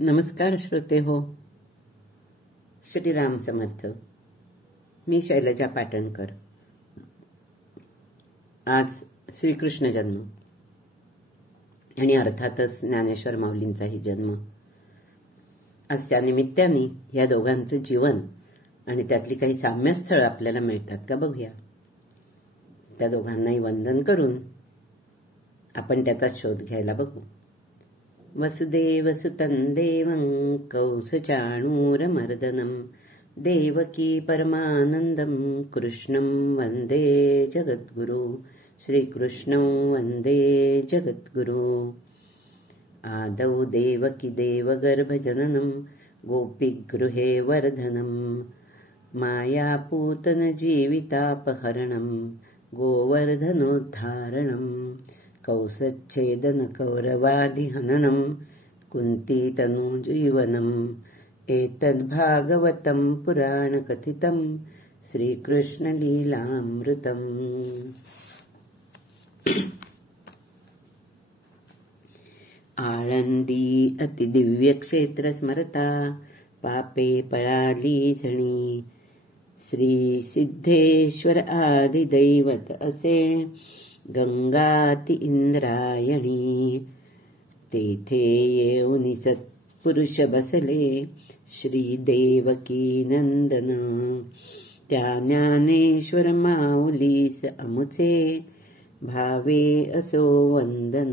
नमस्कार श्रोते हो. श्रीराम समर्थ. मी शैलजा पाटणकर. आज श्रीकृष्ण जन्म आणि अर्थातच ज्ञानेश्वर माऊलींचाही जन्म. आज त्या निमित्ताने या दोघांचं जीवन आणि त्यातली काही साम्यस्थळं आपल्याला मिळतात का बघूया. त्या दोघांनाही वंदन करून आपण त्याचा शोध घ्यायला बघू. वसुदेवसुतं देवं कौसचाणूरमर्दनं देवकी परमानन्दं कृष्णं वन्दे जगद्गुरु. श्रीकृष्णं वन्दे जगद्गुरु. आदौ देवकी देवगर्भजननं गोपीगृहे वर्धनं मायापूतनजीवितापहरणं गोवर्धनोद्धारणं कौसच्छेदन कौरवादिहननं कुन्तीतनूजीवनम् एतद्भागवतं पुराणकथितं श्रीकृष्णलीलामृतम्. आळंदी अतिदिव्यक्षेत्र स्मरता पापे पळाली जणी. श्री सिद्धेश्वर आदिदैवत असे गंगाति इंद्रायणी. तेथे येऊनी सत्पुरुष बसले श्री देवकी नंदन. त्या ज्ञानेश्वर माऊलीस अमुचे भावे असो वंदन.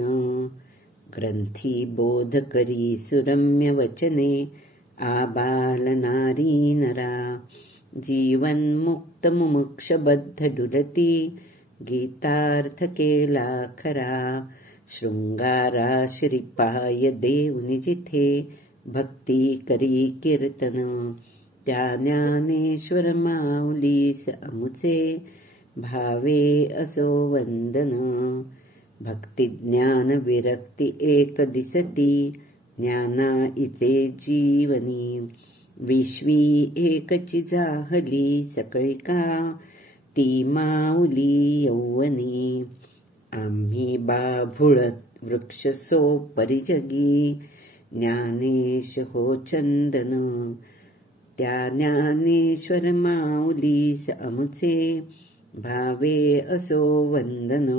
ग्रंथी बोध करी सुरम्य वचने आबाल नारी नरा. जीवन मुक्त मुमुक्ष बद्ध डुलती गीतार्थ केला खरा. शृंगारा श्रीपाय देऊनी जिथे भक्ती करी कीर्तन. त्या ज्ञानेश्वर माऊलीस अमुचे भावे असो वंदन. भक्ती ज्ञान विरक्ती एक दिसती ज्ञाना इचे जीवनी. विश्वी एकची जाहली सकळिका ती माऊली यौवनी. आम्ही बाभुळत वृक्ष सो परिजगी ज्ञानेश हो चंदन. त्या ज्ञानेश्वर माऊलीस अमुचे भावे असो वंदन.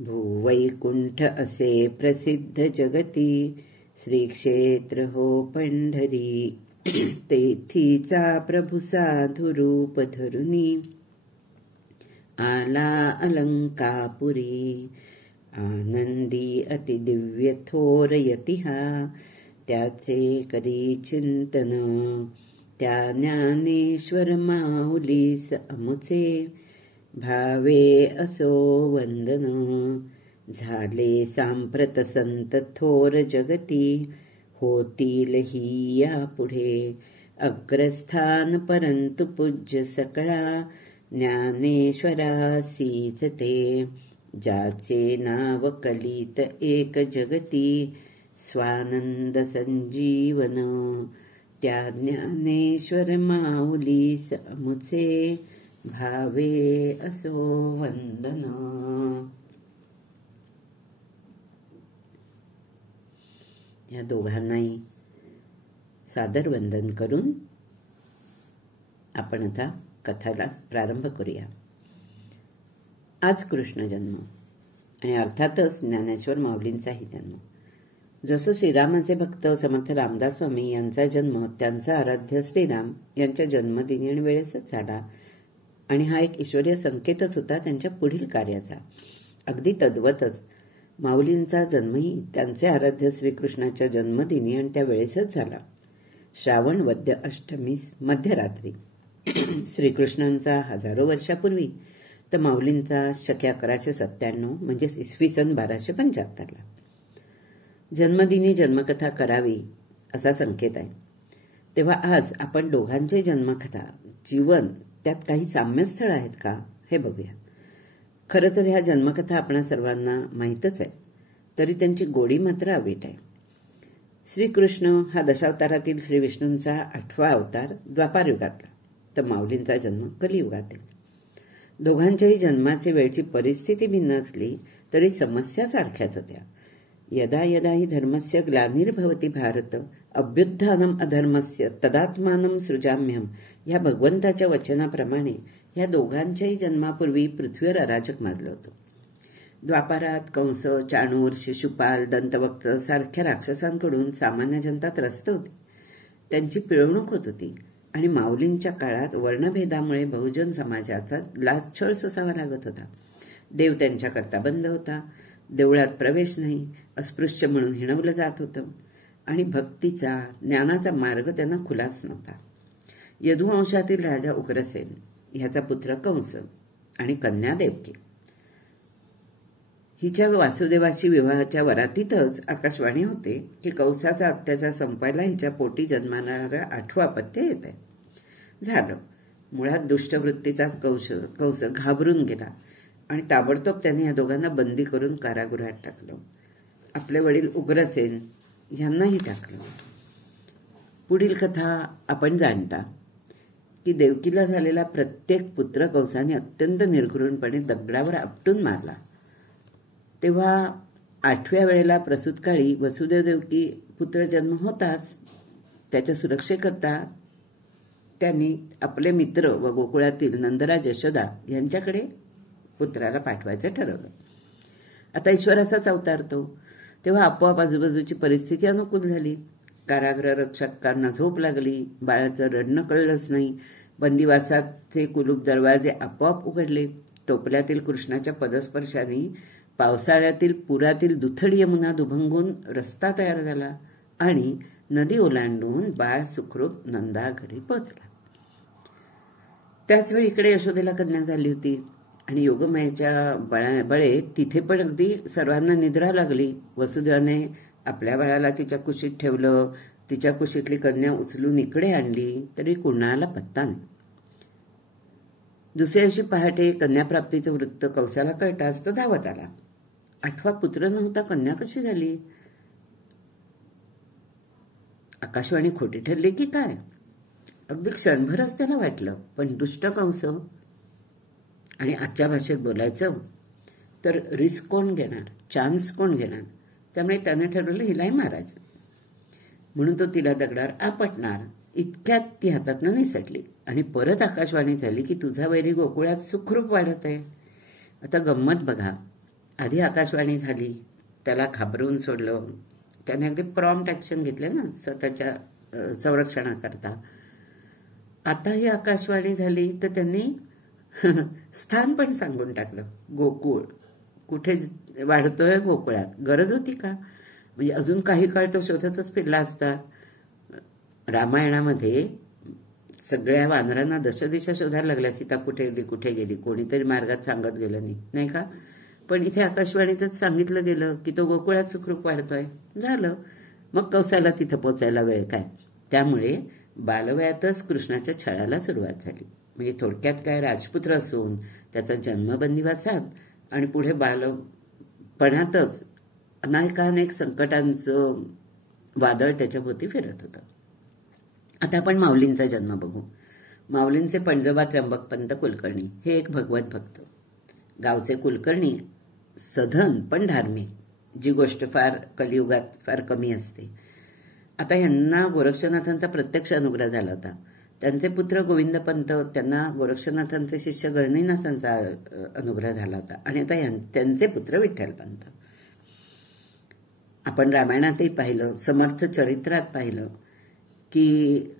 भूवैकुंठ असे प्रसिद्ध जगती श्रीक्षेत्र हो पंढरी. तेथीचा प्रभू साधु रूप धरुनी आला अलंकापुरी. आनंदी अतिदिव्य थोर यतिहा त्याचे करी चिंतन. त्या ज्ञानेश्वर माऊलीस अमुचे भावे असो वंदन. झाले सांप्रत संत थोर जगती होतील ही यापुढे. अग्रस्थान परंतु पूज्य सकळा ज्ञानेश्वरासीच ते. ज्याचे नाव कलित एक जगती स्वानंद संजीवन. त्या ज्ञानेश्वर माऊलीस अमुचे भावे असो वंदन. या दोघांनाही सादर वंदन करून आपण आता कथाला प्रारंभ करूया. आज कृष्ण जन्म आणि अर्थातच ज्ञानेश्वर माऊलींचाही जन्म. जसं श्रीरामाचे भक्त समर्थ रामदास स्वामी यांचा जन्म त्यांचा आराध्य श्रीराम यांच्या जन्मदिनी आणि वेळेसच झाला आणि हा एक ईश्वरीय संकेतच होता त्यांच्या पुढील कार्याचा. अगदी तद्वतच माऊलींचा जन्मही त्यांचे आराध्य श्रीकृष्णाच्या जन्मदिनी आणि त्या वेळेसच झाला. श्रावण वद्य अष्टमीस मध्यरात्री. श्रीकृष्णांचा हजारो वर्षापूर्वी तर माऊलींचा शके 1197 म्हणजेच इसवी सन 1275ला. जन्मदिनी जन्मकथा करावी असा संकेत आहे. तेव्हा आज आपण दोघांचे जन्मकथा जीवन त्यात काही साम्यस्थळ आहेत का हे बघूया. खरं तर ह्या जन्मकथा आपणा सर्वांना माहीतच आहे, तरी त्यांची गोडी मात्र अवीट आहे. श्रीकृष्ण हा दशावतारातील श्री विष्णूंचा 8वा अवतार द्वापार युगातला, तर माऊलींचा जन्म कलियुगातील. दोघांच्याही जन्माचे वेळची परिस्थिती भिन्न असली तरी समस्या सारख्याच होत्या. यदा यदा हि धर्मस्य ग्लानिर्भवति भारत अभ्युत्थानम अधर्मस्य तदात्मानं सृजाम्यहम ह्या भगवंताच्या वचनाप्रमाणे ह्या दोघांच्याही जन्मापूर्वी पृथ्वीवर अराजक माजलं होतं. द्वापारात कंस, चाणूर, शिशुपाल, दंतवक्त सारख्या राक्षसांकडून सामान्य जनता त्रस्त होती. त्यांची पिळवणूक होत होती आणि माऊलींच्या काळात वर्णभेदामुळे बहुजन समाजाचा लाचछळ सोसावा लागत होता. देव त्यांच्याकरता बंद होता, देवळात प्रवेश नाही, अस्पृश्य म्हणून हिणवलं जात होतं आणि भक्तीचा, ज्ञानाचा मार्ग त्यांना खुलाच नव्हता. यदुवंशातील राजा उग्रसेन ह्याचा पुत्र कंस आणि कन्या देवकी हिच्या वासुदेवाशी विवाहाच्या वरातीतच आकाशवाणी होते की कंसाचा अत्याचार संपायला हिच्या पोटी जन्मानारा 8वं अपत्य येत आहे. झालं. मुळात दुष्टवृत्तीचा कंस घाबरून गेला आणि ताबडतोब त्यांनी या दोघांना बंदी करून कारागृहात टाकलं. आपले वडील उग्रसेन यांनाही टाकलं. पुढील कथा आपण जाणता की देवकीला झालेला प्रत्येक पुत्र कंसाने अत्यंत निर्घृणपणे दगडावर आपटून मारला. तेव्हा 8व्या वेळेला प्रसूतकाळी वसुदेव देवकी पुत्र जन्म होताच त्याच्या सुरक्षेकरता त्यांनी आपले मित्र व गोकुळातील नंदराज यशोदा यांच्याकडे पुत्राला पाठवायचं ठरवलं. आता ईश्वराचाच अवतार तो. तेव्हा आपोआप आजूबाजूची परिस्थिती अनुकूल झाली. कारागृह रक्षकांना झोप लागली, बाळाचं रडणं कळलंच नाही, बंदिवासाचे कुलूप दरवाजे आपोआप उघडले, टोपल्यातील कृष्णाच्या पदस्पर्शाने पावसाळ्यातील पुरातील दुथडी यमुना दुभंगून रस्ता तयार झाला आणि नदी ओलांडून बाळ सुखरूप नंदा घरी पोचला. त्याचवेळी इकडे यशोदेला कन्या झाली होती आणि योगमायेच्या बळे तिथे पण अगदी सर्वांना निद्रा लागली. वसुदेवाने आपल्या बाळाला तिच्या कुशीत ठेवलं, तिच्या कुशीतली कन्या उचलून इकडे आणली तरी कुणाला पत्ता नाही. दुसऱ्या दिवशी पहाटे कन्याप्राप्तीचं वृत्त कंसाला कळताच तो धावत आला. 8वा पुत्र नव्हता, कन्या कशी झाली? आकाशवाणी खोटी ठरली की काय? अगदी क्षणभरच त्याला वाटलं. पण दुष्ट कंस आणि आजच्या भाषेत बोलायचं तर रिस्क कोण घेणार, चान्स कोण घेणार? त्यामुळे त्याने ठरवलं हिलाही मारायचं. म्हणून तो तिला दगडावर आपटणार. इतक्यात ती हातातनं निसटली आणि परत आकाशवाणी झाली की तुझा वैरी गोकुळात सुखरूप वाढत आहे. आता गंमत बघा. आधी आकाशवाणी झाली, त्याला घाबरवून सोडलं, त्याने अगदी प्रॉम्प्ट ऍक्शन घेतले ना स्वतःच्या संरक्षणाकरता. आता ही आकाशवाणी झाली तर त्यांनी स्थान पण सांगून टाकलं. गोकुळ कुठे वाढतोय गोकुळात, गरज होती का? म्हणजे अजून काही काळ तो शोधतच फिरला असता. रामायणामध्ये सगळ्या वानरांना दशदिशा शोधायला लागल्या, सीता कुठे गेली कुठे गेली, कोणीतरी मार्गात सांगत गेलं नाही का? पण इथे आकाशवाणीतच सांगितलं गेलं की तो गोकुळात सुखरूप वाढतोय. झालं. मग कंसाला तिथं पोचायला वेळ काय? त्यामुळे बालवयातच कृष्णाच्या छळाला सुरुवात झाली. म्हणजे थोडक्यात काय, राजपुत्र असून त्याचा जन्म बंदिवासात आणि पुढे बालपणातच अनेक संकटांचं वादळ त्याच्याभोवती फिरत होतं. आता आपण माऊलींचा जन्म बघू. माऊलींचे पणजोबा त्र्यंबकपंत कुलकर्णी हे एक भगवत भक्त. गावचे कुलकर्णी सधन पण धार्मिक, जी गोष्ट फार कलियुगात फार कमी असते. आता यांना गोरक्षनाथांचा प्रत्यक्ष अनुग्रह झाला होता. त्यांचे पुत्र गोविंदपंत, त्यांना गोरक्षनाथांचे शिष्य गणिनाथांचा अनुग्रह झाला होता आणि आता त्यांचे पुत्र विठ्ठलपंत. आपण रामायणातही पाहिलं, समर्थ चरित्रात पाहिलं की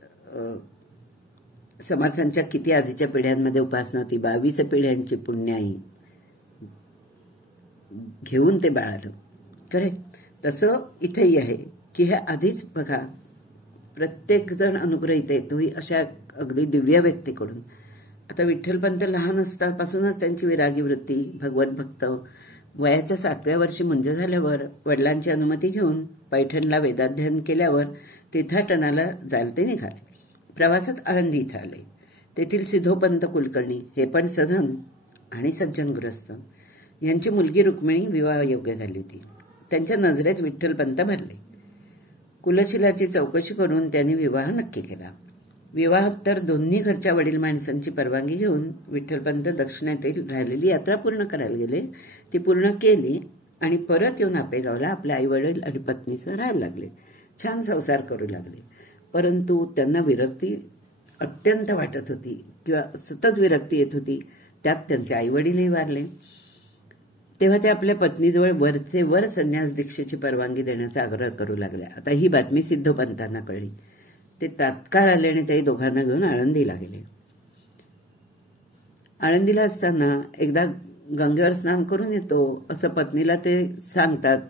समर्थांच्या किती आधीच्या पिढ्यांमध्ये उपासना होती. 22 पिढ्यांची पुण्याई घेऊन ते बाळ आलं. करेक्ट. तसं इथेही आहे की हे आधीच बघा, प्रत्येक जण अनुग्रहित येतोही अशा अगदी दिव्य व्यक्तीकडून. आता विठ्ठलपंत लहान असतापासूनच त्यांची विरागी वृत्ती, भगवत भक्त. वयाच्या 7व्या वर्षी मुंज झाल्यावर वडिलांची अनुमती घेऊन पैठणला वेदाध्ययन केल्यावर तीर्थाटनाला जायला ते निघाले. प्रवासात आळंदी इथं आले. तेथील सिद्धोपंत कुलकर्णी हे पण सधन आणि सज्जनग्रस्त. यांची मुलगी रुक्मिणी विवाह योग्य झाली होती. त्यांच्या नजरेत विठ्ठलपंत भरले. कुलशिलाची चौकशी करून त्यांनी विवाह नक्की केला. विवाहात तर दोन्ही घरच्या वडील माणसांची परवानगी घेऊन विठ्ठलपंत दक्षिणेतील राहिलेली यात्रा पूर्ण करायला गेले. ती पूर्ण केली आणि परत येऊन आपेगावला आपल्या आईवडील आणि पत्नीचं राहायला लागले. छान संसार करू लागले. परंतु त्यांना विरक्ती अत्यंत वाटत होती किंवा सतत विरक्ती येत होती. त्यात त्यांचे आईवडीलही वारले. तेव्हा ते आपल्या पत्नीजवळ वरचे वर संन्यास दीक्षेची परवानगी देण्याचा आग्रह करू लागल्या. आता ही बातमी सिद्धोपंतांना कळली. ते तात्काळ आले आणि ते दोघांना घेऊन आळंदीला गेले. आळंदीला असताना एकदा गंगेवर स्नान करून येतो असं पत्नीला ते सांगतात.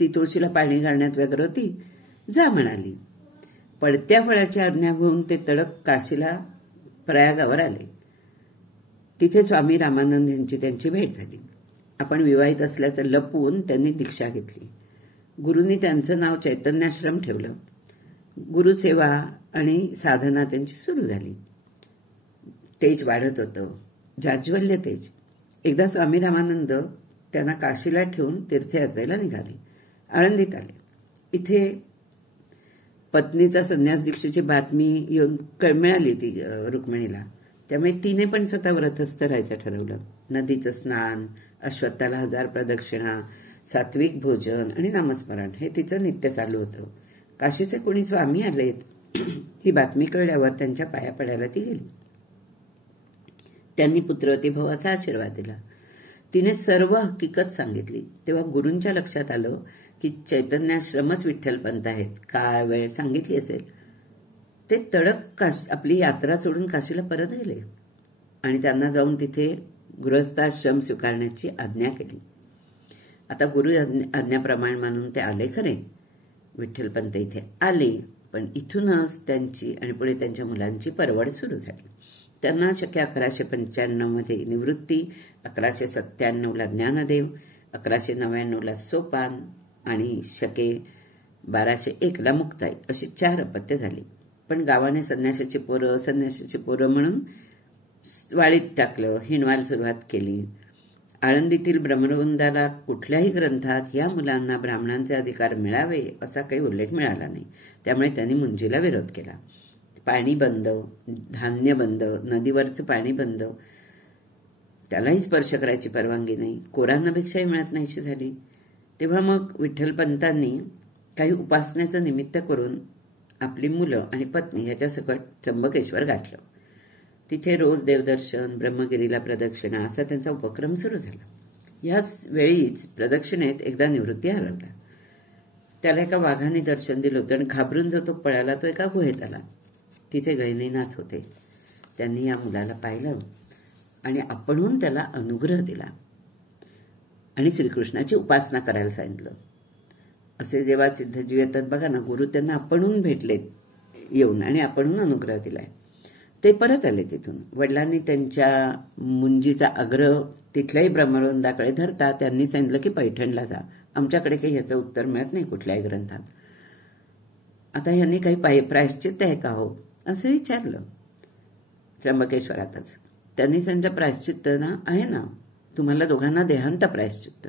ती तुळशीला पाणी घालण्यात व्यग्र होती. जा म्हणाली. पडत्या फळाची आज्ञा घेऊन ते तडक काशीला प्रयागावर आले. तिथे स्वामी रामानंद यांची त्यांची भेट झाली. आपण विवाहित असल्याचं लपवून त्यांनी दीक्षा घेतली. गुरूंनी त्यांचं नाव चैतन्याश्रम ठेवलं. गुरुसेवा आणि साधना त्यांची सुरू झाली. तेज वाढत होतं, जाज्वल्य तेज. एकदा स्वामी रामानंद त्यांना काशीला ठेवून तीर्थयात्रेला निघाले. आळंदीत आले. इथे पत्नीचा संन्यास दीक्षेची बातमी येऊन मिळाली ती रुक्मिणीला. त्यामुळे तिने पण स्वतः व्रतस्थ राहायचं ठरवलं. नदीचं स्नान, अश्वत्थाला 1000 प्रदक्षिणा, सात्विक भोजन आणि नामस्मरण हे तिचं नित्य चालू होतं. काशीचे कोणी स्वामी आलेत ही बातमी कळल्यावर त्यांच्या पाया पडायला ती गेली. त्यांनी पुत्रवती भावाचा आशीर्वाद दिला. तिने सर्व हकीकत सांगितली. तेव्हा गुरूंच्या लक्षात आलं की चैतन्याश्रमच विठ्ठलपंत आहेत. काळ वेळ सांगितली असेल. ते तडक आपली यात्रा सोडून काशीला परत गेले आणि त्यांना जाऊन तिथे गृहस्थाश्रम स्वीकारण्याची आज्ञा केली. आता गुरु आज्ञाप्रमाणे मानून ते आले खरे. विठ्ठलपंत इथे आले, पण इथूनच त्यांची आणि पुढे त्यांच्या मुलांची परवड सुरू झाली. त्यांना शके 1195 मध्ये निवृत्ती, 1197ला ज्ञानदेव, 1199ला सोपान आणि शके 1201ला मुक्ताई अशी 4 अपत्य झाली. पण गावाने संन्यासाची पोरं म्हणून वाळीत टाकलं, हिणवाल सुरुवात केली. आळंदीतील ब्रह्मवृंदाला कुठल्याही ग्रंथात या मुलांना ब्राह्मणांचे अधिकार मिळावे असा काही उल्लेख मिळाला नाही. त्यामुळे त्यांनी मुंजीला विरोध केला. पाणी बंद, धान्य बंद, नदीवरचं पाणी बंद, त्यालाही स्पर्श करायची परवानगी नाही, कोरांना मिळत नाहीशी झाली. तेव्हा मग विठ्ठलपंतांनी काही उपासनेचं निमित्त करून आपली मुलं आणि पत्नी ह्याच्यासकट त्र्यंबकेश्वर गाठलं. तिथे रोज देवदर्शन, ब्रह्मगिरीला प्रदक्षिणा असा त्यांचा उपक्रम सुरू झाला. याच वेळीच प्रदक्षिणेत एकदा निवृत्ती हरवला. त्याला एका वाघाने दर्शन दिलं होतं आणि घाबरून जो तो पळाला तो एका गुहेत आला. तिथे गैनीनाथ होते. त्यांनी या मुलाला पाहिलं आणि आपणहून त्याला अनुग्रह दिला आणि श्रीकृष्णाची उपासना करायला सांगितलं. असे जेव्हा सिद्धजीव येतात बघा ना, गुरु त्यांना आपणहून भेटलेत येऊन आणि आपणहून अनुग्रह दिलाय. ते परत आले तिथून. वडिलांनी त्यांच्या मुंजीचा आग्रह तिथल्याही ब्रह्मवृंदाकडे धरता त्यांनी सांगितलं की पैठणला जा. आमच्याकडे काही ह्याचं उत्तर मिळत नाही कुठल्याही ग्रंथात. आता ह्यांनी काही प्रायश्चित्त आहे का हो असं विचारलं त्र्यंबकेश्वरातच. त्यांनी सांगितलं प्रायश्चित्त ना आहे ना, तुम्हाला दोघांना देहांत प्रायश्चित्त.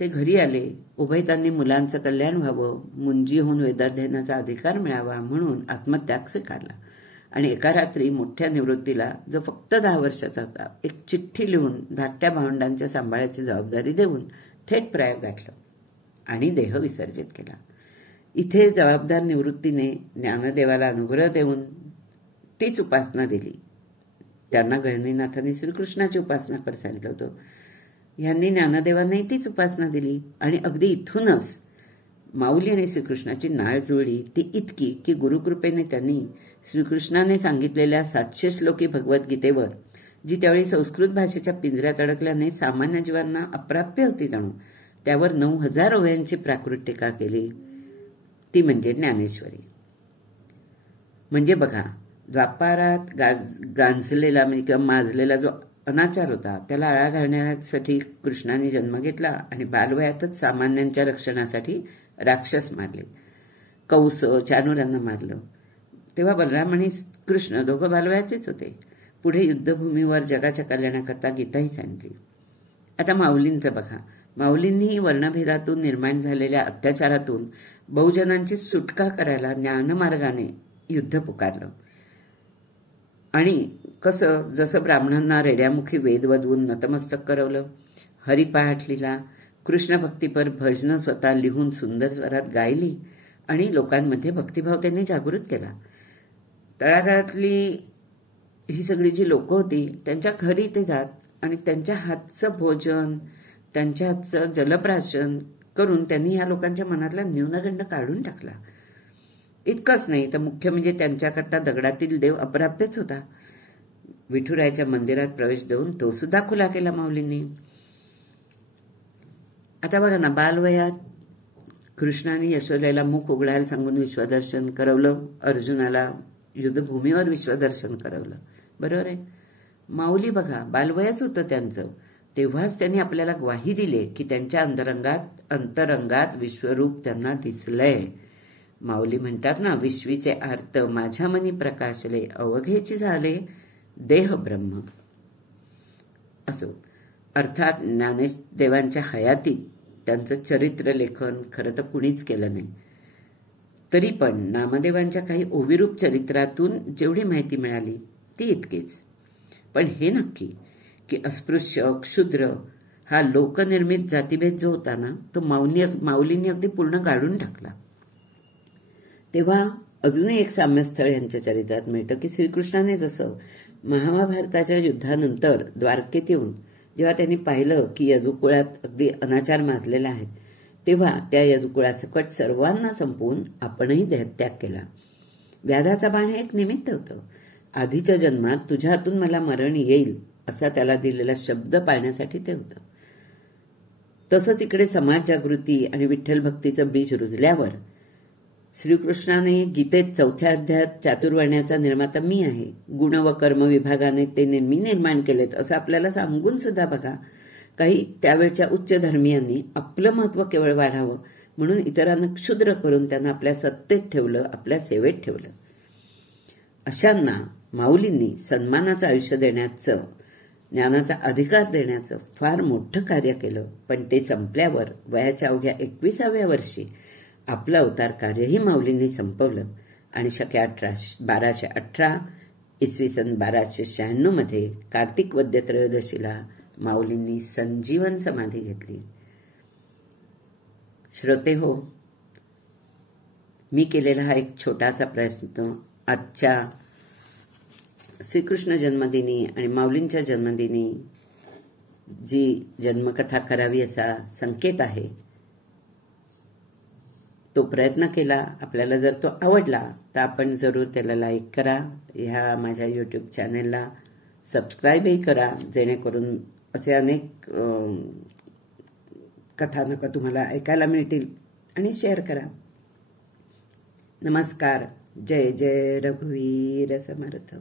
ते घरी आले. उभयतांनी मुलांचं कल्याण व्हावं, मुंजी होऊन वेदाध्ययनाचा अधिकार मिळावा म्हणून आत्मत्याग स्वीकारला आणि एका रात्री मोठ्या निवृत्तीला, जो फक्त 10 वर्षाचा होता, एक चिठ्ठी लिहून धाकट्या भावंडांच्या सांभाळायची जबाबदारी देऊन थेट प्रयाग गाठलं आणि देह विसर्जित केला. इथे जबाबदार निवृत्तीने ज्ञानदेवाला अनुग्रह देऊन तीच उपासना दिली. त्यांना गैनीनाथांनी श्रीकृष्णाची उपासना कर सांगितलं होतं. ह्यांनी ज्ञानदेवांनाही तीच उपासना दिली आणि अगदी इथूनच माऊली आणि श्रीकृष्णाची नाळ जुळली. ती इतकी की गुरुकृपेने त्यांनी श्रीकृष्णाने सांगितलेल्या 700 श्लोकी भगवद्गीतेवर, जी त्यावेळी संस्कृत भाषेच्या पिंजऱ्यात अडकल्याने सामान्य जीवांना अप्राप्य होती जणू, त्यावर 9000 ओव्यांची प्राकृत टीका केली. ती म्हणजे ज्ञानेश्वरी. म्हणजे बघा, द्वापारात गांजलेला किंवा माजलेला जो अनाचार होता त्याला आळा घालण्यासाठी कृष्णाने जन्म घेतला आणि बालवयातच सामान्यांच्या रक्षणासाठी राक्षस मारले. कंस, चाणूरांना मारलं. तेव्हा बलराम आणि कृष्ण दोघं बालवयाचेच होते. पुढे युद्धभूमीवर जगाच्या कल्याणाकरता गीताही सांगितली. आता माऊलींचं बघा. माऊलींनी वर्णभेदातून निर्माण झालेल्या अत्याचारातून बहुजनांची सुटका करायला ज्ञानमार्गाने युद्ध पुकारलं. आणि जसं ब्राह्मणांना रेड्यामुखी वेद वदवून नतमस्तक करवलं, हरिपाठ लिहिला, कृष्ण भक्तीपर भजनं स्वतः लिहून सुंदर स्वरात गायली आणि लोकांमध्ये भक्तिभाव त्यांनी जागृत केला. तळागाळातली ही सगळी जी लोक होती त्यांच्या घरी ते जात आणि त्यांच्या हातचं भोजन, त्यांच्या हातचं जलप्राशन करून त्यांनी या लोकांच्या मनातला न्यूनगंड काढून टाकला. इतकंच नाही तर मुख्य म्हणजे त्यांच्याकरता दगडातील देव अपराप्यच होता. विठुरायाच्या मंदिरात प्रवेश देऊन तो सुद्धा खुला केला माऊलींनी. आता बघा ना, बालवयात कृष्णाने यशोदेला मुख उघडायला सांगून विश्वदर्शन करवलं, अर्जुनाला युद्धभूमीवर विश्वदर्शन करवलं. बरोबर आहे. माऊली बघा, बालवयच होतं त्यांचं, तेव्हाच त्यांनी आपल्याला ग्वाही दिली की त्यांच्या अंतरंगात विश्वरूप त्यांना दिसलंय. माऊली म्हणतात ना, विश्वीचे आर्त माझ्या मनी प्रकाशले, अवघेची झाले देह ब्रह्म. असो, अर्थात ज्ञानेदेवांच्या हयातीत त्यांचं चरित्र लेखन खरं तर कुणीच केलं नाही. तरी पण नामदेवांच्या काही ओविरूप चरित्रातून जेवढी माहिती मिळाली ती इतकीच. पण हे नक्की की अस्पृश्य, क्षुद्र हा लोकनिर्मित जातीभेद जो होता ना, तो माऊलींनी अगदी पूर्ण गाडून टाकला. तेव्हा अजूनही एक साम्यस्थळ यांच्या चरित्रात मिळतं की श्रीकृष्णाने जसं महाभारताच्या युद्धानंतर द्वारकेत येऊन जेव्हा त्यांनी पाहिलं की यदुकुळात अगदी अनाचार माजलेला आहे, तेव्हा त्या यदुकुळासकट सर्वांना संपवून आपणही देहत्याग केला. व्याधाचा बाण हे एक निमित्त होतं. आधीच्या जन्मात तुझ्या हातून मला मरण येईल असा त्याला दिलेला शब्द पाळण्यासाठी ते होतं. तसंच इकडे समाज जागृती आणि विठ्ठल भक्तीचं बीज रुजल्यावर श्रीकृष्णाने गीतेत 4थ्या अध्यायात चातुर्वर्ण्याचा निर्माता मी आहे, गुण व कर्म विभागाने ते मी निर्माण केलेत असं आपल्याला सांगून सुद्धा बघा काही त्यावेळच्या उच्च धर्मीयांनी आपलं महत्व केवळ वाढावं म्हणून इतरांना क्षुद्र करून त्यांना आपल्या सत्तेत ठेवलं, आपल्या सेवेत ठेवलं. अशांना माऊलींनी सन्मानाचं आयुष्य देण्याचं, ज्ञानाचा अधिकार देण्याचं फार मोठं कार्य केलं. पण ते संपल्यावर वयाच्या अवघ्या 21व्या वर्षी आपलं अवतार कार्यही माऊलींनी संपवलं आणि शके 1218 इसवी सन 1296 मध्ये कार्तिक वद्य त्रयोदशीला माऊलींनी संजीवन समाधी घेतली. श्रोते हो, मी केलेला हा एक छोटासा प्रयत्न आजच्या श्रीकृष्ण जन्मदिनी आणि माऊलींच्या जन्मदिनी जी जन्मकथा करावी असा संकेत आहे तो प्रयत्न केला. आपल्याला जर तो आवडला तर आपण जरूर त्याला लाईक करा, ह्या माझ्या यूट्यूब चॅनेलला सबस्क्राईबही करा, जेणेकरून असे अनेक कथानक तुम्हाला ऐकायला मिळतील, आणि शेअर करा. नमस्कार. जय जय रघुवीर समर्थ.